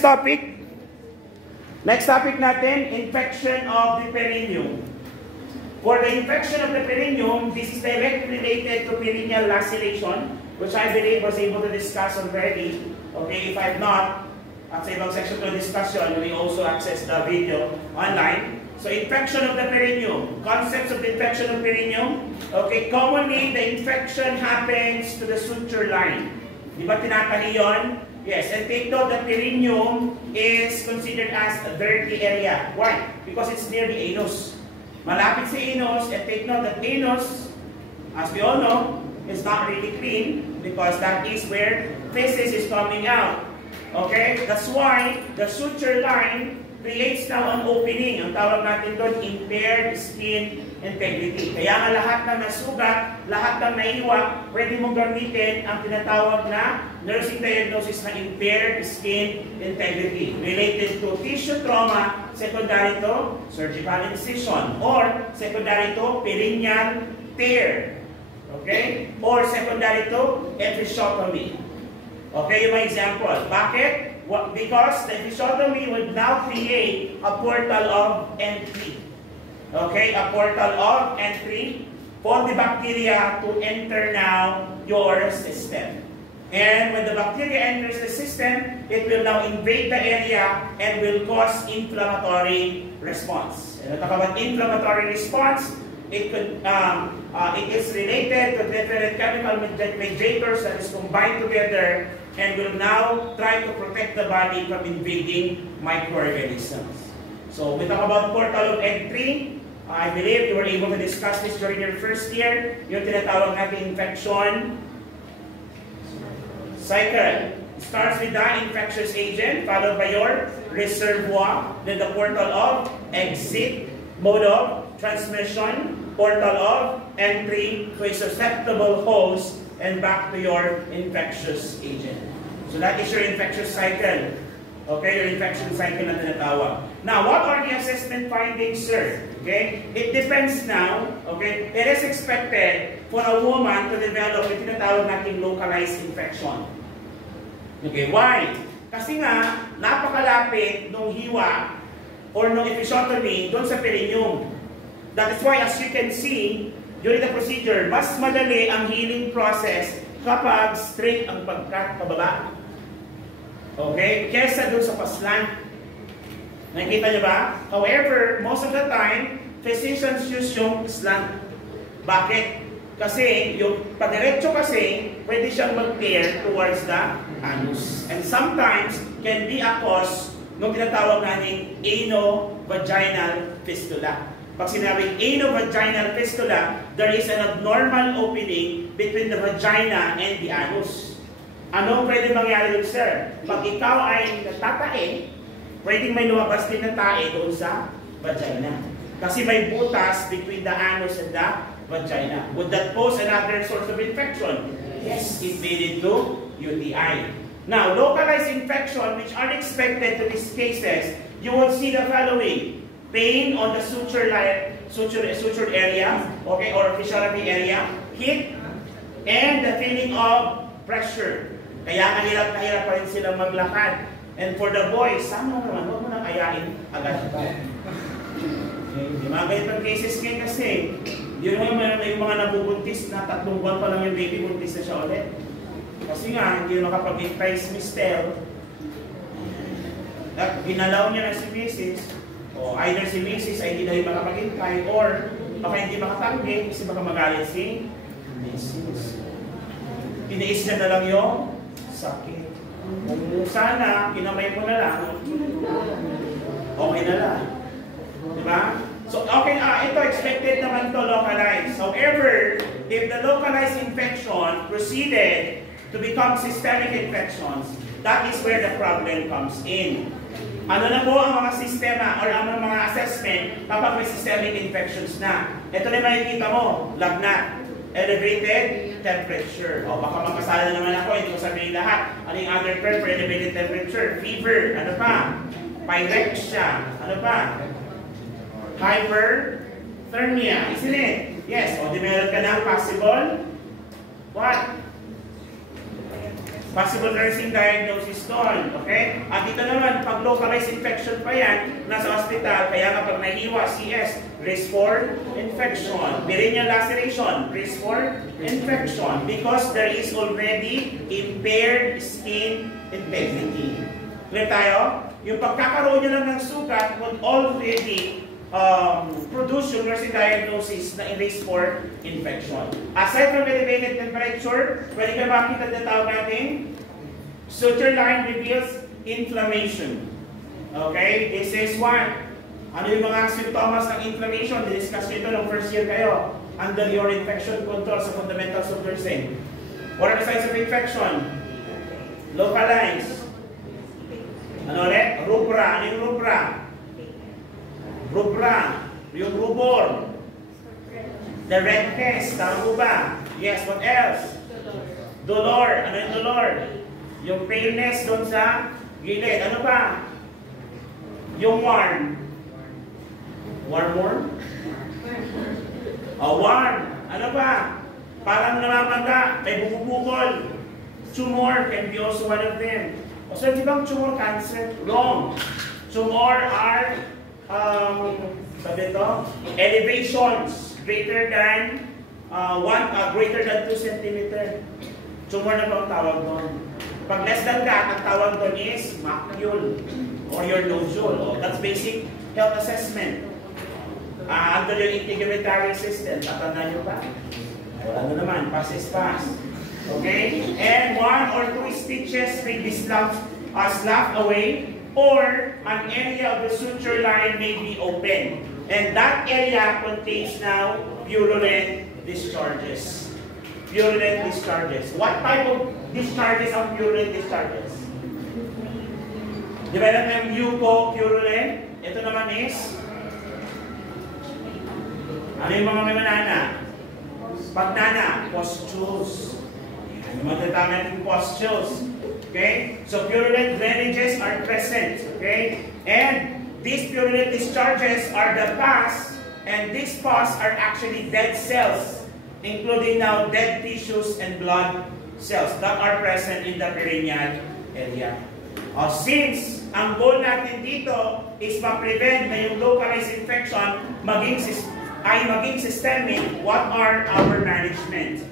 Topic. Next topic natin, infection of the perineum. For the infection of the perineum, this is directly related to perineal laceration, which I believe was able to discuss already. Okay, if I'm not, at sa ibang section to discussion, you may also access the video online. So, infection of the perineum. Concepts of the infection of perineum. Okay, commonly, the infection happens to the suture line. Di ba tinatahi yun? Yes, and take note that perineum is considered as a dirty area. Why? Because it's near the anus. Malapit sa anus, and take note that anus, as we all know, is not really clean because that is where feces is coming out. Okay? That's why the suture line creates now an opening. Ang tawag natin doon, impaired skin integrity. Kaya nga lahat ng nasugat, lahat ng naiwa, pwede mong gamitin ang tinatawag na nursing diagnosis na impaired skin integrity. Related to tissue trauma, secondary to surgical incision, or secondary to perineal tear. Okay? Or secondary to episiotomy. Okay, yung mga example. Bakit? Because the episiotomy would now create a portal of entry. Okay, a portal of entry for the bacteria to enter now your system. And when the bacteria enters the system, it will now invade the area and will cause inflammatory response. And talk about inflammatory response, it is related to different chemical mediators that is combined together and will now try to protect the body from invading microorganisms. So we talk about portal of entry. I believe you were able to discuss this during your first year. Yung tinatawag natin infection cycle. It starts with the infectious agent, followed by your reservoir, then the portal of exit, mode of transmission, portal of entry to a susceptible host, and back to your infectious agent. So that is your infectious cycle. Okay, your infection cycle na tinatawag. Now, what are the assessment findings, sir? Okay, it depends now. Okay, it is expected for a woman to develop yung tinatawag nating localized infection. Okay, why? Kasi nga, napakalapit nung hiwa or nung episiotomy doon sa perineum. That is why, as you can see, during the procedure, mas madali ang healing process kapag straight ang pagkat pababa. Okay? Kesa doon sa paslan. Nakikita niyo ba? However, most of the time, physicians use yung slant. Bakit? Kasi yung padiretso kasi, pwede siyang mag-tear towards the anus. And sometimes, can be a cause nung tinatawag natin ano-vaginal fistula. Pag sinabing ano-vaginal fistula, there is an abnormal opening between the vagina and the anus. Ano pwede mangyari doon, sir? Pag ikaw ay natatae, pwedeng may lumabas din na tae doon sa vagina. Kasi may butas between the anus and the vagina. Would that pose another source of infection? Yes, it may lead to UTI. Now, localized infection, which are expected to these cases, you will see the following. Pain on the suture area, okay, or physiology area, heat, and the feeling of pressure. Kaya hirap na hirap pa rin silang maglakad. And for the boys, sama naman, huwag mo nang ayain agad. Okay. Yung mga ganitong cases ngayon kasi, yun naman yung mga nabubuntis na 3 buwan pa lang yung baby, buntis na siya ulit. Kasi nga, hindi nakapag-hintay si Mister. Ginalaw niya na si Mrs. O either si Mrs. ay hindi na rin makapag-hintay or baka hindi makatanggi kasi baka magalit si Mrs. Tiniis niya na lang yung sakit. Sana, kinamay mo na lang, okay na lang. Diba? So, okay, ito expected naman to localized. However, if the localized infection proceeded to become systemic infections, that is where the problem comes in. Ano na po ang mga sistema or ang mga assessment kapag may systemic infections na? Ito na makikita mo, lagnat, elevated temperature. O baka magkasala naman ako, hindi ko sabihin lahat. Ano yung other term for elevated temperature? Fever. Ano pa? Pyrexia. Ano pa? Hyperthermia. Isn't it? Yes. O di meron ka ng possible what? Possible nursing diagnosis doon. Okay? At dito naman, pag localized infection pa yan, nasa hospital, kaya kapag nahiwa, CS, risk for infection. Perineal laceration, risk for infection. Because there is already impaired skin integrity. Clear tayo? Yung pagkakaroon nyo lang ng sugat would already produce yung nursing diagnosis na risk for infection. Aside from elevated temperature, pwede kayo makita na tawag natin suture line reveals inflammation. Okay? This is one. Ano yung mga symptoms ng inflammation? Discuss nyo ito ng first year kayo under your infection control sa fundamentals of nursing. What are the signs of infection? Localized. Ano ulit? Rubra. Ano yung rubra? Rubra. Yung rubor. The redness. Tama mo ba? Yes, what else? Dolor. Ano yung dolor? Yung paleness doon sa gilid. Ano pa? Yung warm. Warm? Warm. Ano pa? Parang namamaga. May bubukol. Tumor can be also one of them. So, di bang tumor cancer? Wrong. Tumor are, sabi ito, elevations greater than 2 cm. Tumor na bang tawag doon? Pag less than that, ang tawag doon is macule or your nodule. Oh, that's basic health assessment. Under your integumentary system, tatandaan nyo ba? Wala na naman, pass is pass. Okay? And 1 or 2 stitches may be slapped away, or an area of the suture line may be open. And that area contains now purulent discharges. Purulent discharges. What type of discharges are purulent discharges? Di ba natin yung mucopurulent? Ito naman is, ano yung mga may manana? Pagnana, pustules. Matatawag natin pustules. Okay? So purulent drainages are present. Okay? And these purulent discharges are the pus, and these pus are actually dead cells, including now dead tissues and blood cells that are present in the perineal area. Since ang goal natin dito is ma-prevent na yung localized infection maging systemic, what are our management?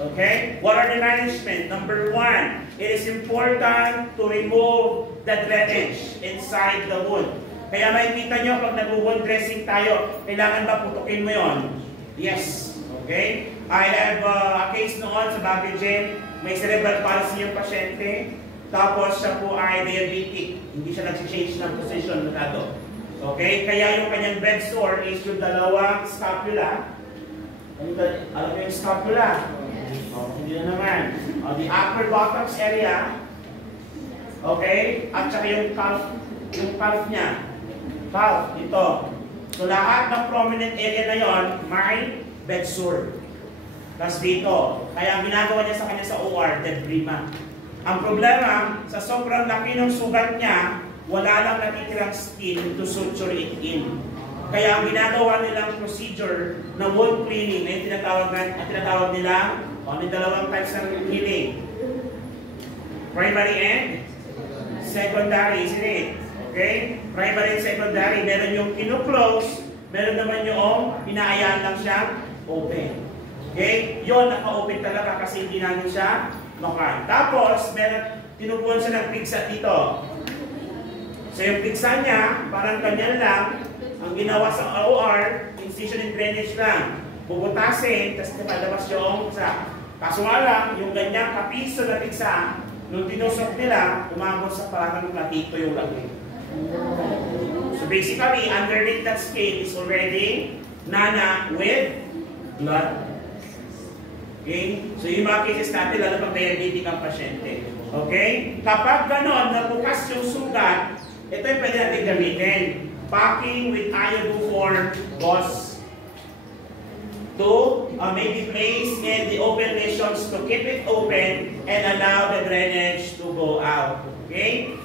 Okay? What are the management? Number 1, it is important to remove the drainage inside the wound. Kaya makikita nyo pag nag-wound dressing tayo, kailangan ba putukin mo yon? Yes. Okay? I have a case noon sa Baguio Gym, may cerebral palsy yung pasyente, tapos siya po ay diabetic. Hindi siya nag-change ng position masyado. Okay? Kaya yung kanyang bed sore is yung dalawang scapula. Alam mo yung scapula? Hindi na naman. The upper buttocks area. Okay? At saka yung calf niya. Calf, ito. So lahat ng prominent area na yon may bed sore. Tapos dito. Kaya ang ginagawa niya sa kanya sa OR, debrima. Ang problema, sa sobrang laki ng sugat niya, wala lang natitirang skin to suture it in. Kaya ang ginagawa nilang procedure na wound cleaning, na yung tinatawag nila, may dalawang types ng healing. Primary and secondary, isn't it? Okay? Primary and secondary, meron yung kinu-close, meron naman yung inaayaan lang siyang open. Okay? Yun, naka-open talaga kasi hindi namin siya makan. Tapos, meron, tinubuan siya ng pigsa dito. So yung pigsa niya, parang ganyan lang, ang ginawa sa OR, incision and drainage lang. Bubutasin, tapos napalabas yung pigsa. Kaso nga lang, yung ganyang kapiso na pigsa, nung tinusok nila, umabot sa parang platito yung laki. So basically, underneath that skin is already nana with blood. Okay? So yung mga cases natin, lalo pag diabetic ang pasyente. Okay? Kapag ganon, nabukas yung sugat, ito yung pwede natin gamitin. Packing with iodoform gauze to may be placed in the open lesions to keep it open and allow the drainage to go out. Okay?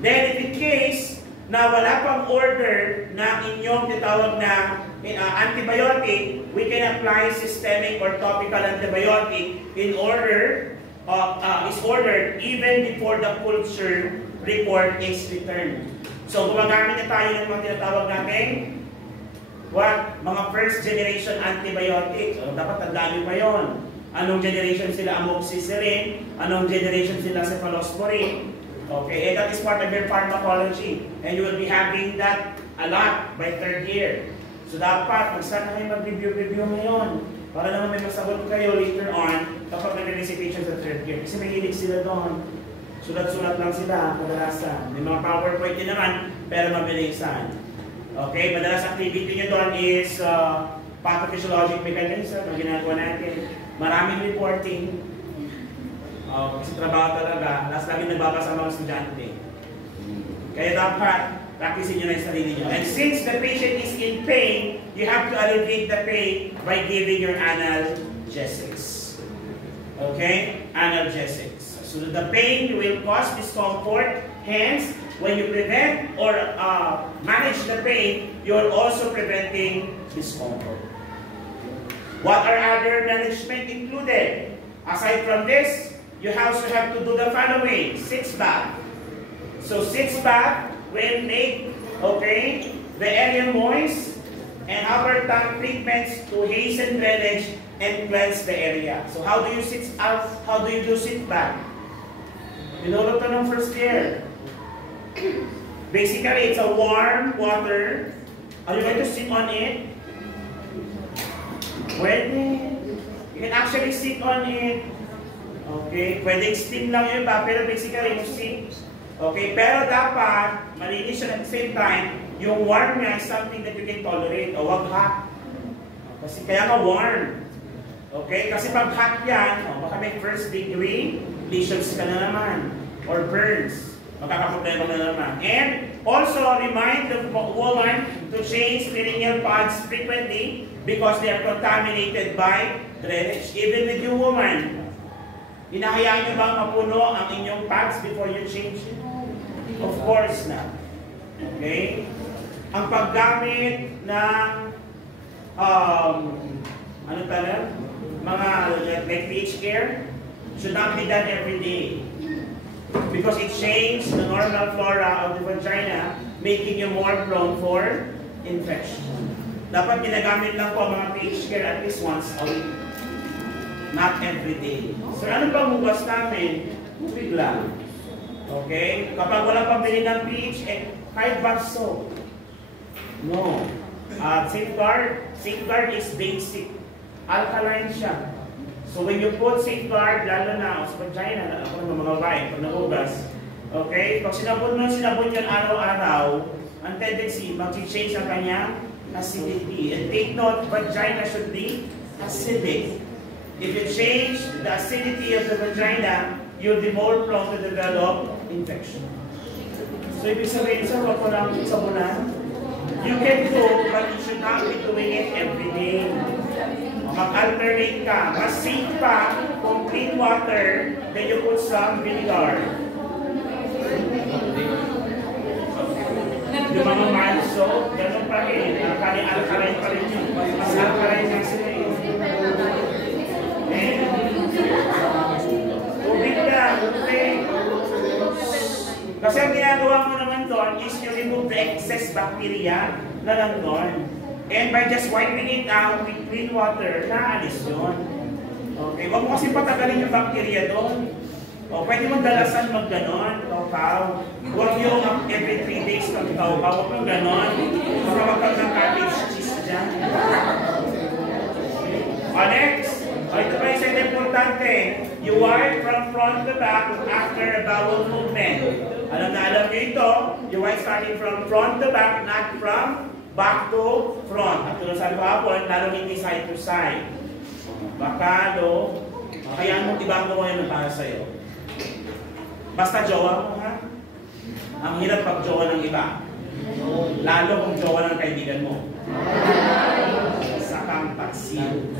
Then, if in case na wala pang order na inyong titawag na antibiotic, we can apply systemic or topical antibiotic in order is ordered even before the culture report is returned. So gumagamit na tayo ng mga tinatawag natin mga first generation antibiotics. Dapat tandaan nyo pa yun. Anong generation sila amoxicillin, anong generation sila cephalosporin. Okay, and that is part of your pharmacology. And you will be having that a lot by 3rd year. So dapat, mag-start na kayo mag-review ngayon. Para naman may masagot kayo later on kapag nag-recitation sa 3rd year. Kasi may hilig sila doon. Sulat-sulat lang sila, kadalasan. May mga PowerPoint din naman, pero mabilisan. Okay, madalas activity nyo doon is pathophysiologic mechanism ang ginagawa natin. Maraming reporting. Kasi trabaho talaga, lagi nagbabasa mga estudyante. Kaya dapat, practicein nyo na yung sarili nyo. And since the patient is in pain, you have to alleviate the pain by giving your analgesics. Okay? Analgesics. So the pain will cause discomfort. Hence, when you prevent or manage the pain, you're also preventing discomfort. What are other management included? Aside from this, you also have to do the following. Sitz bath. So sitz bath will make, okay, the area moist and upper tongue treatments to hasten drainage and cleanse the area. So how do you sit out? How do you do sit bath? Tinuro to ng first year. Basically, it's a warm water. Are you going to sit on it? Pwede. You can actually sit on it. Okay, pwede steam lang yun ba, pero basically you sit. Okay, pero dapat malinis siya at the same time, yung warm niya is something that you can tolerate. O wag hot. Kasi kaya ka warm. Okay, kasi pag hot yan, baka may first degree lesions ka na naman. Or burns. Makakaproblema na naman. And also remind the woman to change perineal pads frequently because they are contaminated by drainage. Even with you woman, hinahayaan nyo bang mapuno ang inyong pads before you change it? Of course not. Okay? Ang paggamit ng ano pala? Mga like pH care should not be done every day. Because it changes the normal flora of the vagina, making you more prone for infection. Dapat ginagamit lang po ang mga pH care at least once a week. Not every day. So ano bang hugas namin? Tubig lang. Okay? Kapag wala pambili ng pH, kahit bath soap. No. Safeguard is basic. Alkaline siya. So when you put safeguard, lalo na sa vagina, ako naman mga babae, pag nahugas, okay? Pag sinabon yun araw-araw, ang tendency, mag-change ang kanyang acidity. And take note, vagina should be acidic. If you change the acidity of the vagina, you'll be more prone to develop infection. So ibig sabihin, sir, wag ko lang sabunan. You can do, but you should not be doing it every day. Mag-alternate ka. Mas safe pa kung clean water, then you put some vinegar. Yung mga mild soap, ganun pa rin. Alkaline pa rin yun. Mas alkaline na sila yun. Tubig na, tubig. Kasi ang ginagawa mo naman doon is you remove the excess bacteria na lang doon. And by just wiping it out with clean water, naalis yun. Okay, huwag mo kasi patagalin yung bacteria doon. O, pwede mong dalasan mag-ganon, tau-tau. Huwag yung every 3 days mag-tau-tau. Huwag mong ganon. Baka magkag ng cottage cheese dyan. O, next. O, ito pa isa importante. You wipe from front to back after a bowel movement. Alam na alam nyo ito. You wipe starting from front to back, not from back to front. At tulad sa hapon, lalo hindi side to side. Baka, kaya mo ibang gawa yun para sa'yo. Basta jowa mo, ha? Ang hirap pag jowa ng iba. Lalo kung jowa ng kaibigan mo. Sakang paksiw.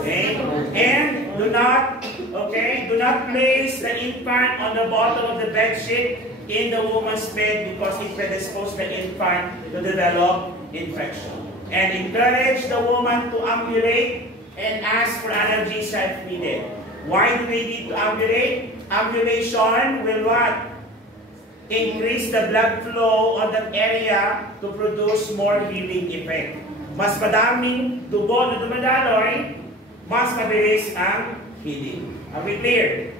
Okay? And do not place the infant on the bottom of the bed sheet in the woman's bed because it predisposes the infant to develop infection. And encourage the woman to ambulate and ask for analgesia if needed. Why do they need to ambulate? Ambulation will what? Increase the blood flow on that area to produce more healing effect. Mas madaming dugo na dumadaloy, mas mabilis ang healing. Are we clear?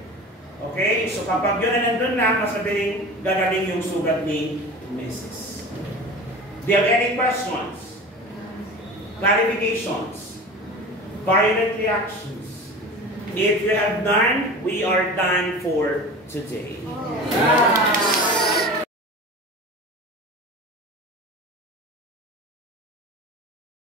Okay? So kapag yun na nandun na, mas mabilis gagaling yung sugat ni Mrs. Do you have any questions? Clarifications? Violent reactions? If you have none, we are done for today.